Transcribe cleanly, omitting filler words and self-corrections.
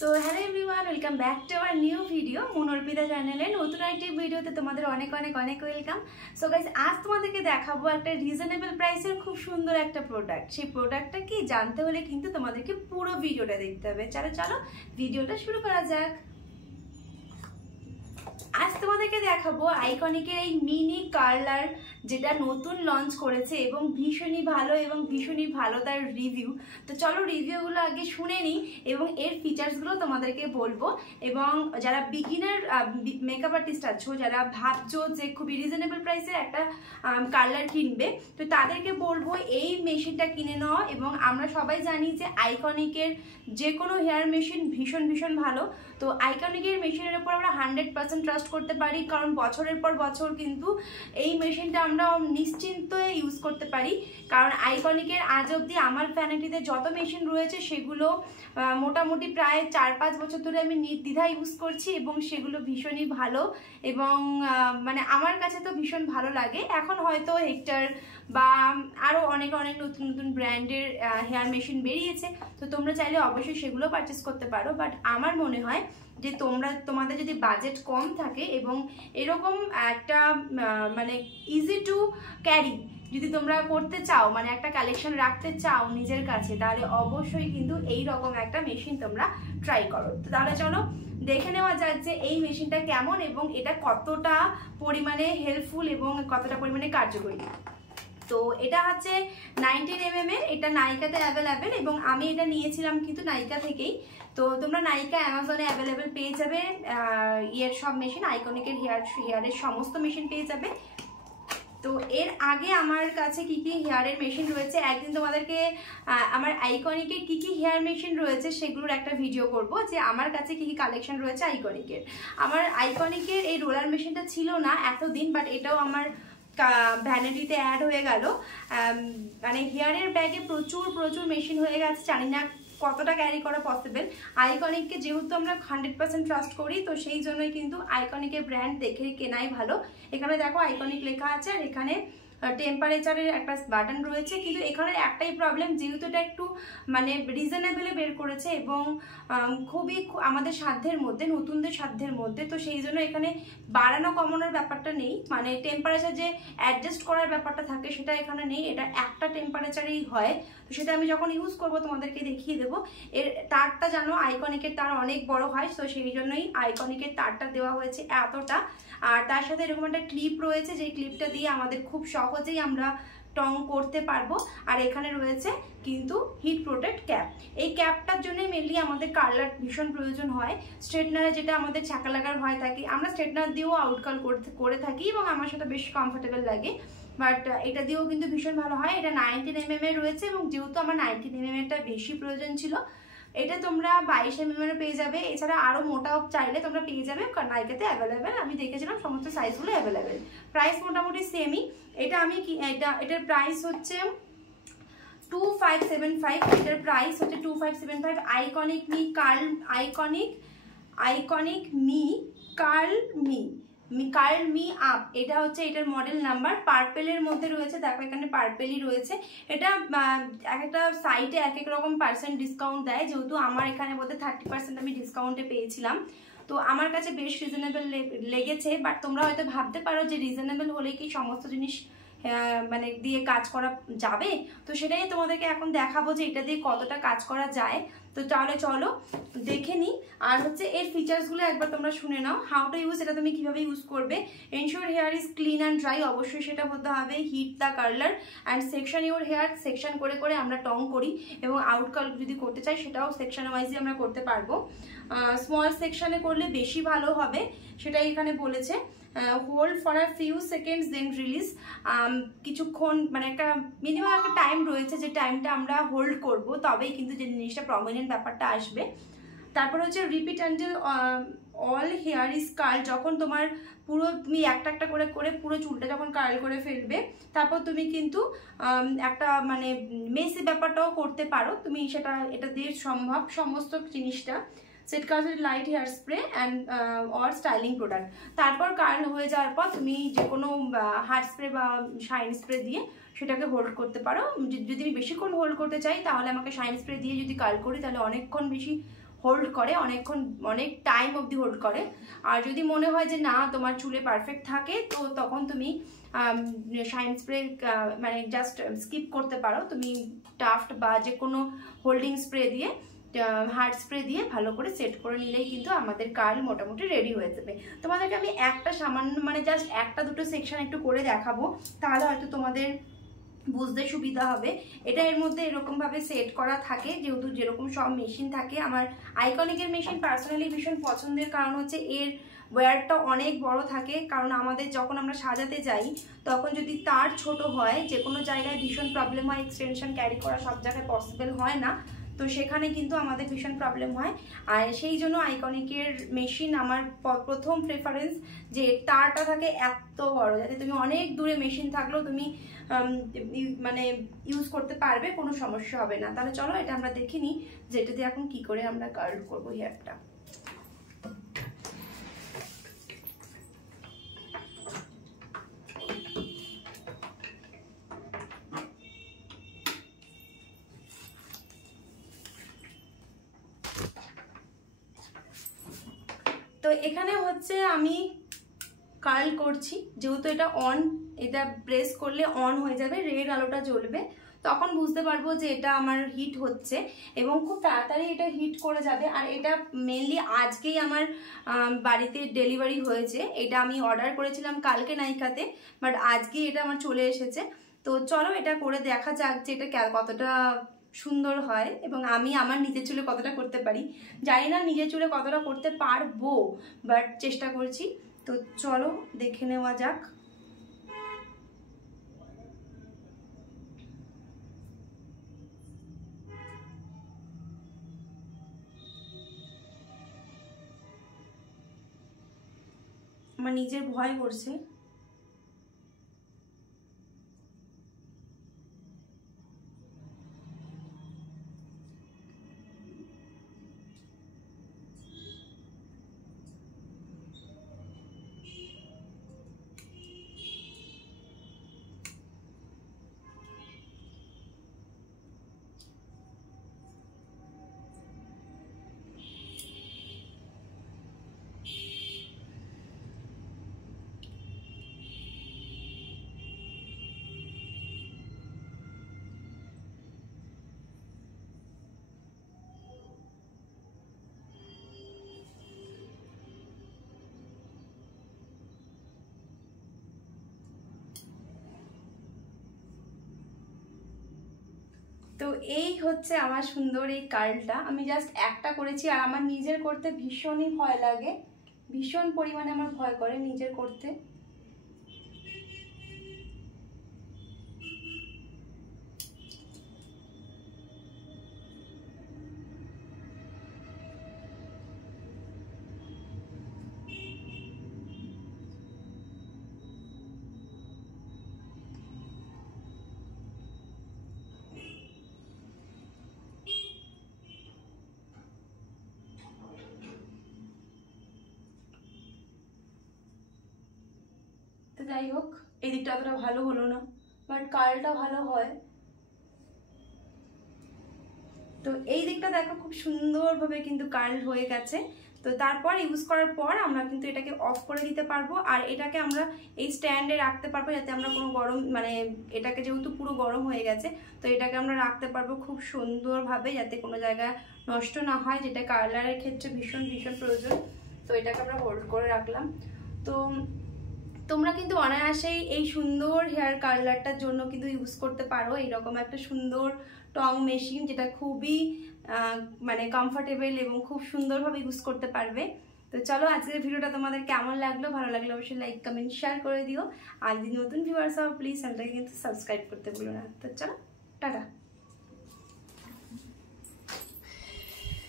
So hello everyone, welcome back to our new video মনোরপিতা চ্যানেলে নতুন একটি ভিডিওতে তোমাদের অনেক অনেক অনেক ওয়েলকাম। সো গাইস, আজ তোমাদেরকে দেখাবো একটা রিজনেবল প্রাইসের খুব সুন্দর একটা প্রোডাক্ট। সেই প্রোডাক্টটা কি জানতে হলে কিন্তু তোমাদেরকে পুরো ভিডিওটা দেখতে হবে। চলো ভিডিওটা শুরু করা যাক। আজ তোমাদেরকে দেখাবো আইকনিকের এই মিনি কার্লার, যেটা নতুন লঞ্চ করেছে এবং ভীষণই ভালো তার রিভিউ। তো চলো রিভিউগুলো আগে শুনে নিই এবং এর ফিচার্সগুলো তোমাদেরকে বলবো। এবং যারা বিগিনার মেকআপ আর্টিস্ট আছো, যারা ভাবছো যে খুবই রিজনেবল প্রাইসে একটা কার্লার কিনবে, তো তাদেরকে বলবো এই মেশিনটা কিনে নাও। এবং আমরা সবাই জানি যে আইকনিকের যে কোনো হেয়ার মেশিন ভীষণ ভালো। তো আইকনিকের মেশিনের উপর আমরা 100% ট্রাস্ট করতে পারি, কারণ বছরের পর বছর কিন্তু এই মেশিনটা আমরা নিশ্চিন্তে ইউজ করতে পারি। কারণ আইকনিকের আজ অবধি আমার ভ্যানিটিতে যত মেশিন রয়েছে সেগুলো মোটামুটি প্রায় 4-5 বছর ধরে আমি নির্দ্বিধায় ইউজ করছি এবং সেগুলো ভীষণই ভালো। এবং মানে আমার কাছে তো ভীষণ ভালো লাগে। এখন হয়তো হেক্টর বা আরও অনেক নতুন ব্র্যান্ডের হেয়ার মেশিন বেরিয়েছে, তো তোমরা চাইলে অবশ্যই সেগুলো পারচেস করতে পারো। বাট আমার মনে হয় যে তোমাদের যদি বাজেট কম থাকে এবং এরকম একটা মানে ইজি টু ক্যারি যদি তোমরা করতে চাও, মানে একটা কালেকশন রাখতে চাও নিজের কাছে, তাহলে অবশ্যই কিন্তু এই রকম একটা মেশিন তোমরা ট্রাই করো। তো তাহলে চলো দেখে নেওয়া যাক যে এই মেশিনটা কেমন এবং এটা কতটা পরিমাণে হেল্পফুল এবং কতটা পরিমাণে কার্যকরী। তো এটা হচ্ছে 19 mm এর, এটা নাইকাতে অ্যাভেলেবেল এবং আমি এটা নিয়েছিলাম কিন্তু নাইকা থেকেই। তো তোমরা নাইকা অ্যামাজনে অ্যাভেলেবেল পেয়ে যাবে ইয়ের সব মেশিন, আইকনিকের হেয়ারের সমস্ত মেশিন পেয়ে যাবে। তো এর আগে আমার কাছে কি হেয়ারের মেশিন রয়েছে, একদিন তোমাদেরকে আমার আইকনিকের কি হেয়ার মেশিন রয়েছে সেগুলোর একটা ভিডিও করব, যে আমার কাছে কি কালেকশন রয়েছে আইকনিকের। আমার আইকনিকের এই রোলার মেশিনটা ছিল না এতদিন, বাট এটাও আমার ভ্যানিটিতে অ্যাড হয়ে গেল। মানে হেয়ারের ব্যাগে প্রচুর মেশিন হয়ে গেছে, জানি না কতটা ক্যারি করা পসিবল। আইকনিককে যেহেতু আমরা 100% ট্রাস্ট করি, তো সেই জন্যই কিন্তু আইকনিকের ব্র্যান্ড দেখে কেনাই ভালো। এখানে দেখো আইকনিক লেখা আছে আর এখানে টেম্পারেচারের একটা বাটন রয়েছে। কিন্তু এখানে একটাই প্রবলেম, যেহেতু এটা একটু মানে রিজনেবলে বের করেছে এবং খুবই আমাদের সাধ্যের মধ্যে, নতুনদের সাধ্যের মধ্যে, তো সেই জন্য এখানে বাড়ানো কমানোর ব্যাপারটা নেই। মানে টেম্পারেচার যে অ্যাডজাস্ট করার ব্যাপারটা থাকে সেটা এখানে নেই, এটা একটা টেম্পারেচারেই হয়। তো সেটা আমি যখন ইউজ করব তোমাদেরকে দেখিয়ে দেবো। এর তারটা জানো আইকনিকের তার অনেক বড় হয়, তো সেই জন্যই আইকনিকের তারটা দেওয়া হয়েছে এতটা। আর তার সাথে এরকম একটা ক্লিপ রয়েছে, যে ক্লিপটা দিয়ে আমাদের খুব সহজেই আমরা টং করতে পারবো। আর এখানে রয়েছে কিন্তু হিট প্রোটেক্ট ক্যাপ। এই ক্যাপটার জন্য মেনলি আমাদের কার্লার ভীষণ প্রয়োজন হয়। স্ট্রেটনারে যেটা আমাদের ছাকা লাগার ভয় থাকে, আমরা স্ট্রেটনার দিয়েও আউটকাল করে থাকি এবং আমার সাথে বেশ কমফোর্টেবল লাগে। বাট এটা দিয়েও কিন্তু ভীষণ ভালো হয়। এটা 19 mm এর রয়েছে এবং যেহেতু আমার 19 mm এরটা বেশি প্রয়োজন ছিল, এটা তোমরা 22 mm এর পেয়ে যাবে। এছাড়া আরও মোটাও চাইলে তোমরা পেয়ে যাবে, নাইকাতে অ্যাভেলেবেল। আমি দেখেছিলাম সমস্ত সাইজগুলো অ্যাভেলেবেল। প্রাইস মোটামুটি সেমই। এটা আমি এটার প্রাইস হচ্ছে 2575। এটার প্রাইস হচ্ছে 2575। কার্ল মি আপ, এটা হচ্ছে এটার মডেল নাম্বার। পার্পেলের মধ্যে রয়েছে, দেখো এখানে পার্পেলই রয়েছে। এটা এক একটা সাইটে এক এক রকম পার্সেন্ট ডিসকাউন্ট দেয়, যেহেতু আমার এখানে বলতে 30% আমি ডিসকাউন্টে পেয়েছিলাম। তো আমার কাছে বেশ রিজনেবল লেগেছে। বাট তোমরা হয়তো ভাবতে পারো যে রিজনেবল হলে কি সমস্ত জিনিস মানে দিয়ে কাজ করা যাবে, তো সেটাই তোমাদেরকে এখন দেখাবো যে এটা দিয়ে কতটা কাজ করা যায়। তো তাহলে চলো দেখে নিই। আর হচ্ছে এর ফিচার্সগুলো একবার তোমরা শুনে নাও। হাউ টু ইউজ, এটা তুমি কিভাবে ইউজ করবে। Ensure hair is clean and dry, অবশ্যই সেটা হতে হবে। Heat the curler and section your hair, section করে আমরা টং করি এবং আউটকাল যদি করতে চাই সেটাও সেকশন ওয়াইজই আমরা করতে পারবো। স্মল সেকশনে করলে বেশি ভালো হবে, সেটাই এখানে বলেছে। Hold for a few seconds then release, কিছুক্ষণ মানে একটা মিনিমাম একটা টাইম রয়েছে, যে টাইমটা আমরা হোল্ড করব, তবেই কিন্তু যে জিনিসটা প্রমিনেন্ট ব্যাপারটা আসবে। তারপর হচ্ছে repeat until all hair is curl, যখন তোমার পুরো তুমি একটা করে পুরো চুলটা যখন কার্ল করে ফেলবে, তারপর তুমি কিন্তু একটা মানে মেসি ব্যাপারটাও করতে পারো তুমি, এটা দিয়ে সম্ভব সমস্ত জিনিসটা। Set curl light hair spray and or styling product. তারপর কার্ল হয়ে যাওয়ার পর তুমি যে কোনো হার্ড স্প্রে বা শাইন স্প্রে দিয়ে সেটাকে হোল্ড করতে পারো। যদি আমি বেশিক্ষণ হোল্ড করতে চাই তাহলে আমাকে শাইন স্প্রে দিয়ে যদি কার্ল করি তাহলে অনেকক্ষণ বেশি হোল্ড করে অনেকক্ষণ, অনেক টাইম অবধি হোল্ড করে। আর যদি মনে হয় যে না তোমার চুলে পারফেক্ট থাকে, তো তখন তুমি শাইন স্প্রে মানে জাস্ট স্কিপ করতে পারো। তুমি টাফট বা যে কোনো হোল্ডিং স্প্রে দিয়ে, হার্ড স্প্রে দিয়ে ভালো করে সেট করে নিলেই কিন্তু আমাদের কার্ল মোটামুটি রেডি হয়ে যাবে। তোমাদেরকে আমি একটা সামান্য মানে জাস্ট একটা দুটো সেকশন একটু করে দেখাবো, তাহলে হয়তো তোমাদের বুঝতে সুবিধা হবে। এটা এর মধ্যে এরকমভাবে সেট করা থাকে, যেহেতু যেরকম সব মেশিন থাকে। আমার আইকনিকের মেশিন পার্সোনালি ভীষণ পছন্দের কারণ হচ্ছে এর ওয়্যারটা অনেক বড় থাকে। কারণ আমাদের যখন আমরা সাজাতে যাই তখন যদি তার ছোট হয়, যে কোনো জায়গায় ভীষণ প্রবলেম হয়, এক্সটেনশন ক্যারি করা সব জায়গায় পসিবল হয় না, তো সেখানে কিন্তু আমাদের ভীষণ প্রবলেম হয়। আর সেই জন্য আইকনিকের মেশিন আমার প্রথম প্রেফারেন্স, যে তারটা থাকে এত বড় যাতে তুমি অনেক দূরে মেশিন থাকলেও তুমি মানে ইউজ করতে পারবে, কোনো সমস্যা হবে না। তাহলে চলো এটা আমরা দেখে নিই যে এটা দিয়ে এখন কি করে আমরা কার্ল করবো হেয়ারটা। তো এখানে হচ্ছে আমি কার্ল করছি, যেহেতু এটা অন, এটা প্রেস করলে অন হয়ে যাবে, রেড আলোটা জ্বলবে, তখন বুঝতে পারবো যে এটা আমার হিট হচ্ছে এবং খুব তাড়াতাড়ি এটা হিট করে যাবে। আর এটা মেনলি আজকেই আমার বাড়িতে ডেলিভারি হয়েছে। এটা আমি অর্ডার করেছিলাম কালকে নাইকাতে, বাট আজকেই এটা আমার চলে এসেছে। তো চলো এটা করে দেখা যাক যে এটা কতটা সুন্দর হয় এবং আমি আমার নিজের চুলে কতটা করতে পারি। জানি না নিজের চুলে কতটা করতে পারবো, বাট চেষ্টা করছি। তো চলো দেখে নেওয়া যাক। আমার নিজের ভয় করছে। তো এই হচ্ছে আমার সুন্দর এই কার্লটা। আমি জাস্ট একটা করেছি, আর আমার নিজের করতে ভীষণই ভয় লাগে, ভীষণ পরিমাণে আমার ভয় করে নিজের করতে। তো যাই হোক, এই দিকটা অতটা ভালো হলো না, বাট কার্লটা ভালো হয়। তো এই দিকটা দেখো খুব সুন্দরভাবে কিন্তু কার্ল হয়ে গেছে। তো তারপর ইউজ করার পর আমরা কিন্তু এটাকে অফ করে দিতে পারবো, আর এটাকে আমরা এই স্ট্যান্ডে রাখতে পারবো, যাতে আমরা কোনো গরম মানে এটাকে যেহেতু পুরো গরম হয়ে গেছে, তো এটাকে আমরা রাখতে পারবো খুব সুন্দরভাবে, যাতে কোনো জায়গায় নষ্ট না হয়, যেটা কার্লারের ক্ষেত্রে ভীষণ ভীষণ প্রয়োজন। তো এটাকে আমরা হোল্ড করে রাখলাম। তো তোমরা কিন্তু অনায়াসেই এই সুন্দর হেয়ার কার্লারটার জন্য কিন্তু ইউজ করতে পারো এইরকম একটা সুন্দর টং মেশিন, যেটা খুবই মানে কমফোর্টেবল এবং খুব সুন্দরভাবে ইউজ করতে পারবে। তো চলো আজকের ভিডিওটা তোমাদের কেমন লাগলো, ভালো লাগলে অবশ্যই লাইক কমেন্ট শেয়ার করে দিও। আর যদি নতুন ভিউয়ার্স হও প্লিজ চ্যানেলটাকে কিন্তু সাবস্ক্রাইব করতে ভুলো না। তো চলো টাটা।